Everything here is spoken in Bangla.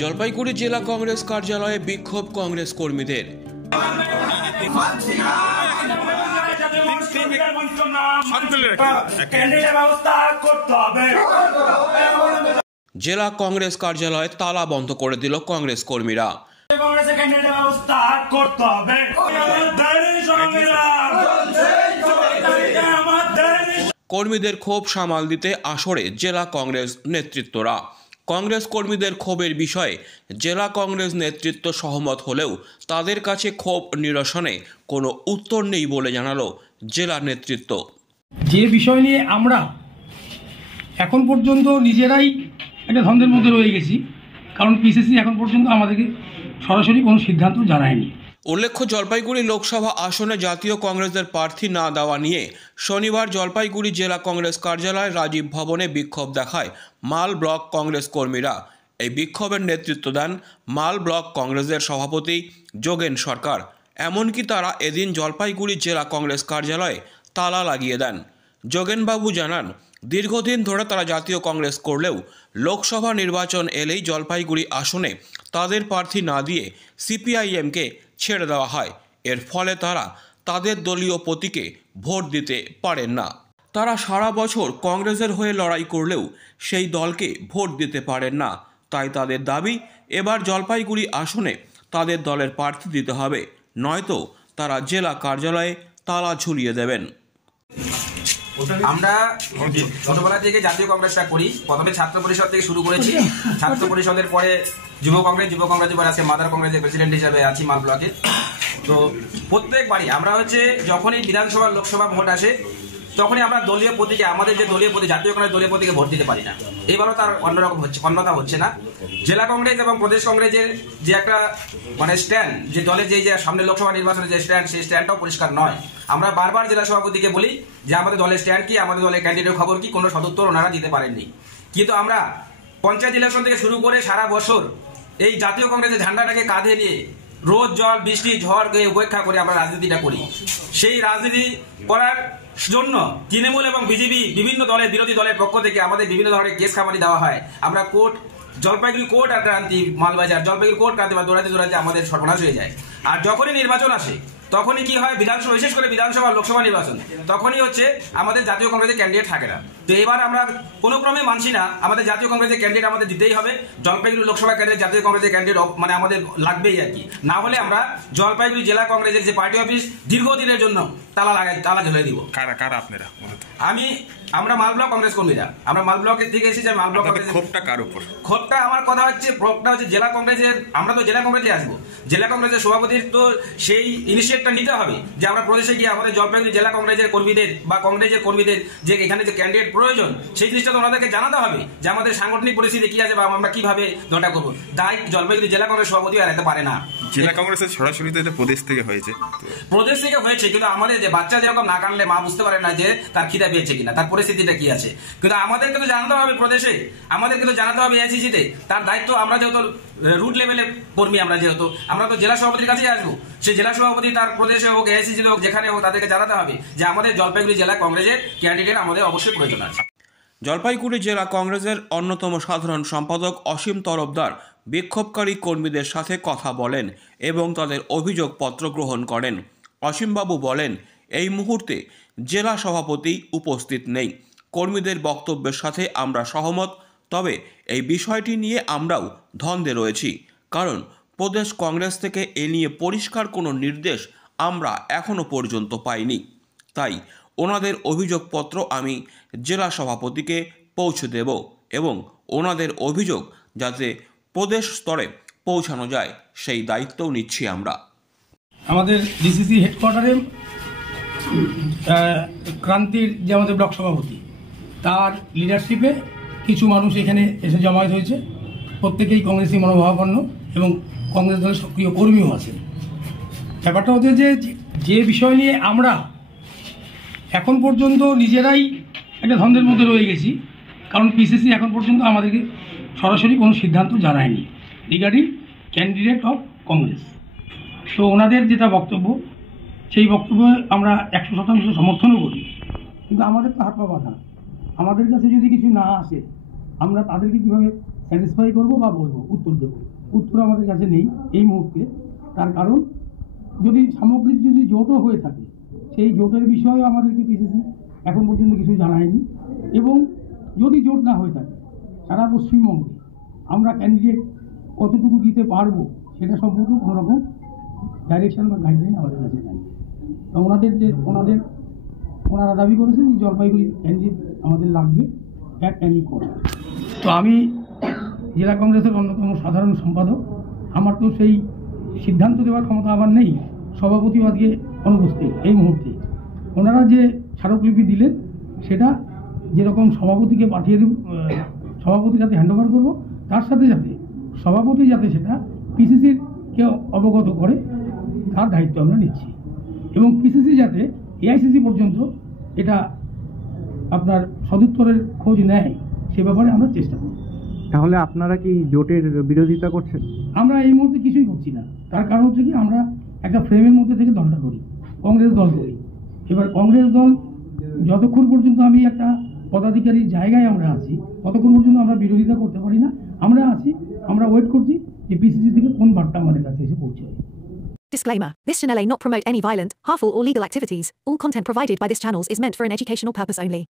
জলপাইগুড়ি জেলা কংগ্রেস কার্যালয়ে বিক্ষোভ কংগ্রেস কর্মীদের। জেলা কংগ্রেস কার্যালয়ে তালা বন্ধ করে দিল কংগ্রেস কর্মীরা। কর্মীদের ক্ষোভ সামাল দিতে আসরে জেলা কংগ্রেস নেতৃত্বরা। কংগ্রেস কর্মীদের ক্ষোভের বিষয়ে জেলা কংগ্রেস নেতৃত্ব সহমত হলেও তাদের কাছে ক্ষোভ নিরসনে কোনো উত্তর নেই বলে জানালো জেলা নেতৃত্ব। যে বিষয় নিয়ে আমরা এখন পর্যন্ত নিজেরাই একটা দ্বন্দ্বের মধ্যে রয়ে গেছি, কারণ পিসিসি এখন পর্যন্ত আমাদেরকে সরাসরি কোনো সিদ্ধান্ত জানায়নি। উল্লেখ্য, জলপাইগুড়ি লোকসভা আসনে জাতীয় কংগ্রেসের প্রার্থী না দেওয়া নিয়ে শনিবার জলপাইগুড়ি জেলা কংগ্রেস কার্যালয় রাজীব ভবনে বিক্ষোভ দেখায় মাল ব্লক কংগ্রেস কর্মীরা। এই বিক্ষোভের নেতৃত্ব দেন মাল ব্লক কংগ্রেসের সভাপতি যোগেন সরকার। এমনকি তারা এদিন জলপাইগুড়ি জেলা কংগ্রেস কার্যালয়ে তালা লাগিয়ে দেন। যোগেনবাবু জানান, দীর্ঘদিন ধরে তারা জাতীয় কংগ্রেস করলেও লোকসভা নির্বাচন এলেই জলপাইগুড়ি আসনে তাদের প্রার্থী না দিয়ে সিপিআইএমকে ছেড়ে দেওয়া হয়। এর ফলে তারা তাদের দলীয় প্রতীকে ভোট দিতে পারেন না। তারা সারা বছর কংগ্রেসের হয়ে লড়াই করলেও সেই দলকে ভোট দিতে পারেন না। তাই তাদের দাবি, এবার জলপাইগুড়ি আসনে তাদের দলের প্রার্থী দিতে হবে, নয়তো তারা জেলা কার্যালয়ে তালা ঝুলিয়ে দেবেন। আমরা ছোটবেলা থেকে জাতীয় কংগ্রেসটা করি। প্রথমে ছাত্র পরিষদ থেকে শুরু করেছি। ছাত্র পরিষদের পরে যুব কংগ্রেস পরে আছে মাদার কংগ্রেসের প্রেসিডেন্ট হিসেবে আছি মাল ব্লকে। তো প্রত্যেকবারই আমরা যখনই বিধানসভা লোকসভা ভোট আসে তখনই আমরা দলীয় প্রতীকে, আমাদের যে দলীয় প্রতীক, জাতীয় কংগ্রেস দলীয় প্রতীকে ভোট দিতে পারি না। এবারও তার অন্যথা হচ্ছে না। জেলা কংগ্রেস এবং প্রদেশ কংগ্রেসের যে একটা স্ট্যান্ড, যে দলের যে সামনে লোকসভা নির্বাচনের যে স্ট্যান্ড, সেই স্ট্যান্ডটাও পরিষ্কার নয়। আমরা বারবার জেলা সভাপতিকে বলি যে আমাদের দলের স্ট্যান্ড কি, আমাদের দলের ক্যান্ডিডেটের খবর কি, কোনো সদুত্তর ওনারা দিতে পারেননি। কিন্তু আমরা পঞ্চায়েত ইলেকশন থেকে শুরু করে সারা বছর এই জাতীয় কংগ্রেসের ঝান্ডাটাকে কাঁধে নিয়ে রোদ জল বৃষ্টি ঝড়কে উপেক্ষা করে আমরা রাজনীতিটা করি। সেই রাজনীতি করার জন্য তৃণমূল এবং বিজেপি বিভিন্ন দলের, বিরোধী দলের পক্ষ থেকে আমাদের বিভিন্ন ধরনের কেস খামারি দেওয়া হয়। আমরা জলপাইগুড়ি কোর্ট আর ক্রান্তি মালবাজার, জলপাইগুড়ি কোর্ট ক্রান্তি দৌড়াতে আমাদের সর্বনাশ হয়ে যায়। আর যখনই নির্বাচন আসে তখনই কি হয়, বিধানসভা, বিশেষ করে বিধানসভা লোকসভা নির্বাচন, তখনই আমাদের জাতীয় কংগ্রেসের ক্যান্ডিডেট থাকে না। তো এবার আমরা কোনো ক্রমে মানছি না, আমাদের জাতীয় কংগ্রেসের ক্যান্ডিডেট আমাদের দিতেই হবে। জলপাইগুড়ি লোকসভা ক্যান্ডিডেট জাতীয় কংগ্রেসের ক্যান্ডিডেট আমাদের লাগবেই আর কি। না হলে আমরা জলপাইগুড়ি জেলা কংগ্রেসের যে পার্টি অফিস দীর্ঘদিনের জন্য তালা ঝুলিয়ে দিব। কারা আপনারা? আমরা মাল ব্লক কংগ্রেস কর্মীরা, আমরা মাল ব্লকের থেকে এসেছি। মাল ব্লক ক্ষোভটা কার উপর? ক্ষোভটা আমার কথা হচ্ছে, ক্ষোভটা হচ্ছে জেলা কংগ্রেসের। আমরা তো জেলা কংগ্রেসে আসবো, জেলা কংগ্রেসের সভাপতির তো সেই ইনিশিয়েটটা নিতে হবে যে আমরা প্রদেশে গিয়ে আমাদের জলপাইগুড়ি জেলা কংগ্রেসের কর্মীদের বা কংগ্রেসের কর্মীদের যে এখানে যে ক্যান্ডিডেট প্রয়োজন, সেই জিনিসটা তো ওনাদেরকে জানাতে হবে যে আমাদের সাংগঠনিক পরিস্থিতি কি আছে বা আমরা কিভাবে দলটা করবো। তাই জলপাইগুড়ি জেলা কংগ্রেস সভাপতি আর এতে পারে না। জেলা কংগ্রেসের সরাসরি তো প্রদেশ থেকে হয়েছে, কিন্তু আমাদের যে বাচ্চা যেরকম না কানলে মা বুঝতে পারে না যে তার খিদা পেয়েছে কিনা, তার পরিস্থিতিটা কি আছে। কিন্তু আমাদেরকে তো জানাতে হবে প্রদেশে, আমাদেরকে তো জানাতে হবে এআইসিসিতে। তার দায়িত্ব, আমরা যেহেতু রুট লেভেলে কর্মী, আমরা তো জেলা সভাপতির কাছেই আসবো। সেই জেলা সভাপতি তার প্রদেশে হোক, এআইসিসিতে হোক, যেখানে হোক, তাদেরকে জানাতে হবে যে আমাদের জলপাইগুড়ি জেলা কংগ্রেসের ক্যান্ডিডেট আমাদের অবশ্যই প্রয়োজন আছে। জলপাইগুড়ি জেলা কংগ্রেসের অন্যতম সাধারণ সম্পাদক অসীম তরফদার বিক্ষোভকারী কর্মীদের সাথে কথা বলেন এবং তাদের অভিযোগপত্র গ্রহণ করেন। অসীমবাবু বলেন, এই মুহূর্তে জেলা সভাপতি উপস্থিত নেই। কর্মীদের বক্তব্যের সাথে আমরা সহমত, তবে এই বিষয়টি নিয়ে আমরাও দ্বন্দ্বে রয়েছি, কারণ প্রদেশ কংগ্রেস থেকে এ নিয়ে পরিষ্কার কোনো নির্দেশ আমরা এখনও পর্যন্ত পাইনি। তাই ওনাদের অভিযোগপত্র আমি জেলা সভাপতিকে পৌঁছে দেব এবং ওনাদের অভিযোগ যাতে প্রদেশ স্তরে পৌঁছানো যায় সেই দায়িত্বও নিচ্ছি আমরা। আমাদের ডিসিসি হেডকোয়ার্টারে ক্রান্তির যে আমাদের ব্লক সভাপতি, তার লিডারশিপে কিছু মানুষ এখানে এসে জমায়েত হয়েছে। প্রত্যেকেই কংগ্রেসি মনোভাবাপন্ন এবং কংগ্রেস দলের সক্রিয় কর্মীও আছে। ব্যাপারটা হচ্ছে যে বিষয় নিয়ে আমরা এখন পর্যন্ত নিজেরাই একটা দ্বন্দ্বের মধ্যে রয়ে গেছি, কারণ পিসিসি এখন পর্যন্ত আমাদেরকে সরাসরি কোনো সিদ্ধান্ত জানায়নি রিগার্ডিং ক্যান্ডিডেট অফ কংগ্রেস। তো ওনাদের যেটা বক্তব্য, সেই বক্তব্যে আমরা 100% সমর্থনও করি, কিন্তু আমাদের তো হাত পা বাঁধা। আমাদের কাছে যদি কিছু না আসে, আমরা তাদেরকে কীভাবে স্যাটিসফাই করবো বা বলবো, উত্তর দেবো। উত্তর আমাদের কাছে নেই এই মুহূর্তে। তার কারণ যদি সামগ্রিক যদি জোটও হয়ে থাকে, সেই জোটের বিষয়েও আমাদেরকে পিসিসি এখন পর্যন্ত কিছু জানায়নি। এবং যদি জোট না হয়ে থাকে, সারা পশ্চিমবঙ্গে আমরা ক্যান্ডিডেট কতটুকু দিতে পারবো সেটা সম্পর্কে কোনো রকম ডাইরেকশন বা গাইডলাইন আমাদের কাছে নেই। তো ওনারা দাবি করেছেন যে জলপাইগুড়ি ক্যান্ডিডেট আমাদের লাগবে অ্যাট এনি কস্ট। তো আমি জেলা কংগ্রেসের অন্যতম সাধারণ সম্পাদক, আমার তো সেই সিদ্ধান্ত দেওয়ার ক্ষমতা আমার নেই। সভাপতি আজকে অনুপস্থিত এই মুহূর্তে। ওনারা যে স্মারকলিপি দিলেন সেটা যেরকম সভাপতিকে পাঠিয়ে দেব, সভাপতির কাছে হ্যান্ড ওভার করবো, তার সাথে সাথে সভাপতি যাতে সেটা পিসিসিকে অবগত করে তার দায়িত্ব আমরা নিচ্ছি। এবং পিসিসি যাতে এআইসিসি পর্যন্ত এটা আপনার সদুত্তরের খোঁজ নেয় সে ব্যাপারে আমরা চেষ্টা করব। তাহলে আপনারা কি জোটের বিরোধিতা করছেন? আমরা এই মুহূর্তে কিছুই করছি না। তার কারণ হচ্ছে কি, আমরা একটা ফ্রেমের মধ্যে থেকে দলটা করি, কংগ্রেস দল করি। এবার কংগ্রেস দল যতক্ষণ পর্যন্ত আমি একটা পদাধিকারীর জায়গায় আমরা আছি, ততক্ষণ পর্যন্ত আমরা বিরোধিতা করতে পারি না। আমরা আছি, আমরা ওয়েট করছি যে পিসিসি থেকে কোন বার্তা আমাদের কাছে এসে পৌঁছায়। Disclaimer. This channel may not promote any violent, harmful or legal activities. All content provided by this channel is meant for an educational purpose only.